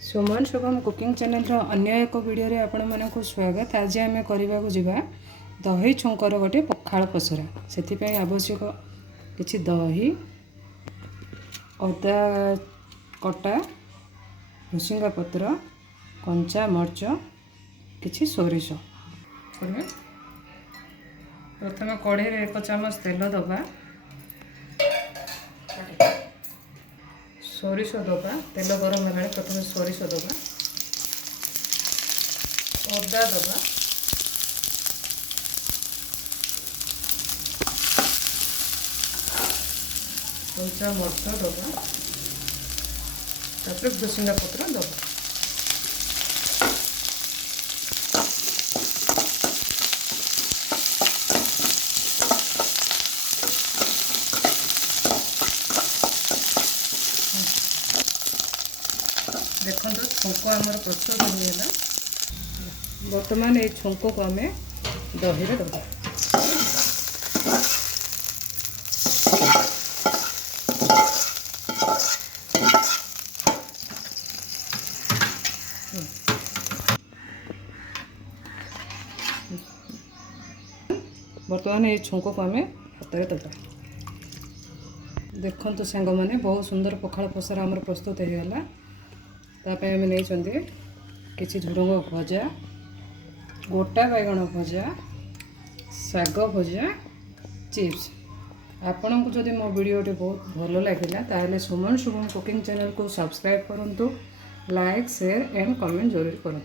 सुमन Shubham cooking channel अन्य एक video रे आपण मानक स्वागत। आज आम करने को दही छुंकर गोटे पखाल पसरा से आवश्यक किसी दही अदा कटा भुसिंगा पत्र कंचा मर्च किसी सोरिष। प्रथम कढ़ई 1 चामच तेल दबा सोरिष दबा तेल गरम है प्रथम सोरिष दबा अदा दबा कंचा मर्च दबा तापर भुसिंगा पत्र दबा। देखो छुंक आमर प्रस्तुत होगा। बर्तमान ये छुंक को आम दही रे दबा। बर्तमान ये छुंक को आम हाथ में दबा। देखो सांग मैंने बहुत सुंदर पखाल पसरा आमर प्रस्तुत होगा। ताप आम नहीं किसी झुड़ंग भजा गोटा बैगण भजा साग भजा चिप्स। आपण को जदि मो वीडियोटी बहुत भल लगे ताहले सुमन शुभम कुकिंग चैनल को सब्सक्राइब करूँ, लाइक शेयर एंड कमेंट जरूर करूँ।